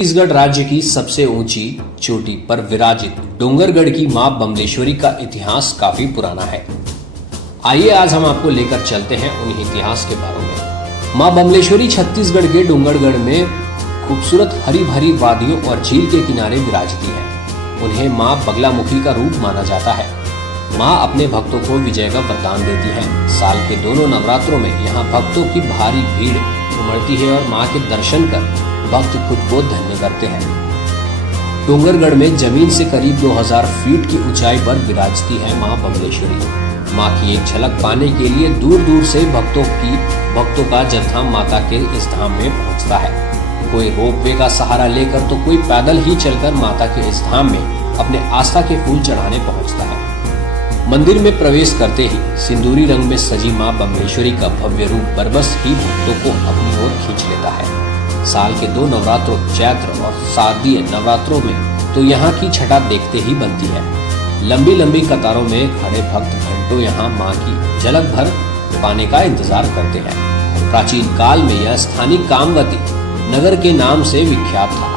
छत्तीसगढ़ राज्य की सबसे ऊंची चोटी पर विराजित डोंगरगढ़ की मां बमलेश्वरी का इतिहास काफी पुराना है। आइए आज हम आपको लेकर चलते हैं उन्हीं इतिहास के बारे में। मां बमलेश्वरी छत्तीसगढ़ के डोंगरगढ़ में खूबसूरत हरी भरी वादियों और झील के किनारे विराजती है। उन्हें मां बगलामुखी का रूप माना जाता है। मां अपने भक्तों को विजय का वरदान देती है। साल के दोनों नवरात्रों में यहाँ भक्तों की भारी भीड़ उमड़ती है और मां के दर्शन कर भक्त खुद को धन्य करते हैं। डोंगरगढ़ में जमीन से करीब 2000 फीट की ऊंचाई पर विराजती है मां बमलेश्वरी। मां की एक झलक पाने के लिए दूर दूर से भक्तों का जत्था माता के इस धाम में पहुंचता है। कोई रोपवे का सहारा लेकर तो कोई पैदल ही चलकर माता के इस धाम में अपने आस्था के फूल चढ़ाने पहुंचता है। मंदिर में प्रवेश करते ही सिंदूरी रंग में सजी मां बमलेश्वरी का भव्य रूप बरबस ही भक्तों को अपनी ओर खींच लेता है। साल के 2 नवरात्रों चैत्र और शारदीय नवरात्रों में तो यहाँ की छटा देखते ही बनती है। लंबी लंबी कतारों में खड़े भक्त घंटों यहाँ माँ की झलक भर पाने का इंतजार करते हैं। प्राचीन काल में यह स्थानीय कामवती नगर के नाम से विख्यात था।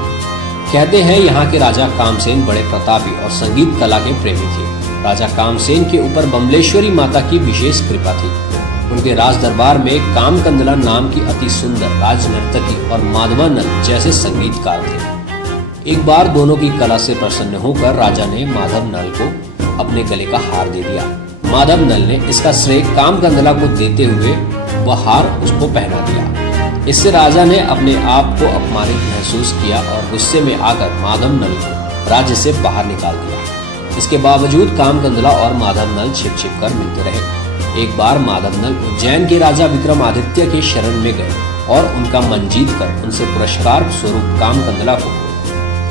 कहते हैं यहाँ के राजा कामसेन बड़े प्रतापी और संगीत कला के प्रेमी थे। राजा कामसेन के ऊपर बमलेश्वरी माता की विशेष कृपा थी। उनके राज दरबार में कामकंदला नाम की अति सुंदर राज नर्तकी और माधवानल जैसे संगीतकार थे। एक बार दोनों की कला से प्रसन्न होकर राजा ने माधवनल को अपने गले का हार दे दिया। माधवनल ने इसका श्रेय कामकंदला को देते हुए वह हार उसको पहना दिया। इससे राजा ने अपने आप को अपमानित महसूस किया और गुस्से में आकर माधवनल को राज्य से बाहर निकाल दिया। इसके बावजूद कामकंदला और माधवनल छिप छिप कर मिलते रहे। एक बार माधवनल उज्जैन के राजा विक्रमादित्य के शरण में गए और उनका मन जीत कर उनसे पुरस्कार स्वरूप कामकंदला को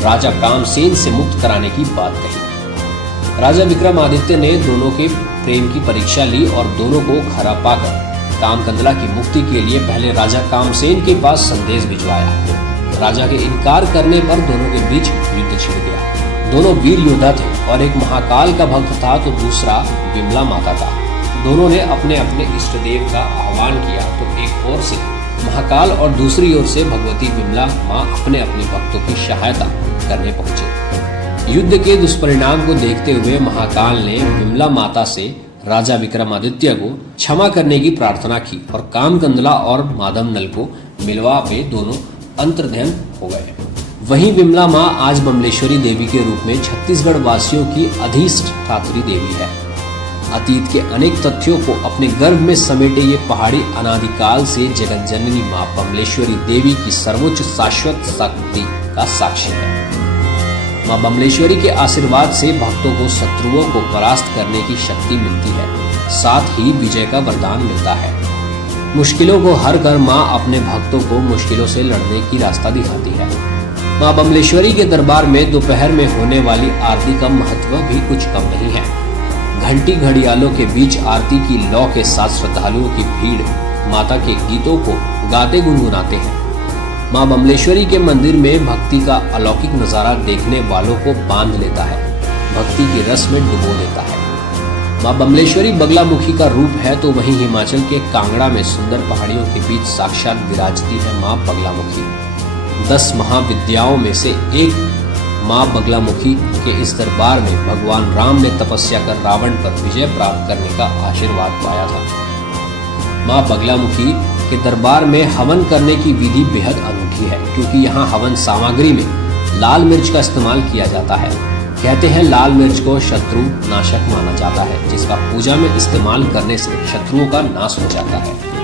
राजा कामसेन से मुक्त कराने की बात कही। राजा विक्रमादित्य ने दोनों के प्रेम की परीक्षा ली और दोनों को खरा पाकर कामकंदला की मुक्ति के लिए पहले राजा कामसेन के पास संदेश भिजवाया। राजा के इनकार करने पर दोनों के बीच युद्ध छिड़ गया। दोनों वीर योद्धा थे और एक महाकाल का भक्त था तो दूसरा विमला माता था। दोनों ने अपने अपने इष्ट देव का आह्वान किया तो एक ओर से महाकाल और दूसरी ओर से भगवती विमला मां अपने अपने भक्तों की सहायता करने पहुंचे। युद्ध के दुष्परिणाम को देखते हुए महाकाल ने विमला माता से राजा विक्रमादित्य को क्षमा करने की प्रार्थना की और कामकंदला और माधवनल को मिलवा के दोनों अंतर्ध्यान हो गए। वहीं विमला मां आज बमलेश्वरी देवी के रूप में छत्तीसगढ़ वासियों की अधिष्ठात्री देवी है। अतीत के अनेक तथ्यों को अपने गर्भ में समेटे ये पहाड़ी अनादिकाल से जगत जननी मां बमलेश्वरी देवी की सर्वोच्च शाश्वत शक्ति का साक्ष्य है। मां बमलेश्वरी के आशीर्वाद से भक्तों को शत्रुओं को परास्त करने की शक्ति मिलती है, साथ ही विजय का वरदान मिलता है। मुश्किलों को हर कर मां अपने भक्तों को मुश्किलों से लड़ने की रास्ता दिखाती है। मां बमलेश्वरी के दरबार में दोपहर में होने वाली आरती का महत्व भी कुछ कम नहीं है। घंटी घड़ियालों के बीच आरती की लौ के साथ श्रद्धालुओं की भीड़ माता के गीतों को गाते गुनगुनाते हैं। मां बमलेश्वरी के मंदिर में भक्ति का अलौकिक नजारा देखने वालों को बांध लेता है, भक्ति के रस में डुबो देता है। मां बमलेश्वरी बगलामुखी का रूप है तो वहीं हिमाचल के कांगड़ा में सुंदर पहाड़ियों के बीच साक्षात विराजती है मां बगलामुखी। 10 महाविद्याओं में से एक मां बगलामुखी के इस दरबार में भगवान राम ने तपस्या कर रावण पर विजय प्राप्त करने का आशीर्वाद पाया था। मां बगलामुखी के दरबार में हवन करने की विधि बेहद अनूठी है, क्योंकि यहाँ हवन सामग्री में लाल मिर्च का इस्तेमाल किया जाता है। कहते हैं लाल मिर्च को शत्रु नाशक माना जाता है, जिसका पूजा में इस्तेमाल करने से शत्रुओं का नाश हो जाता है।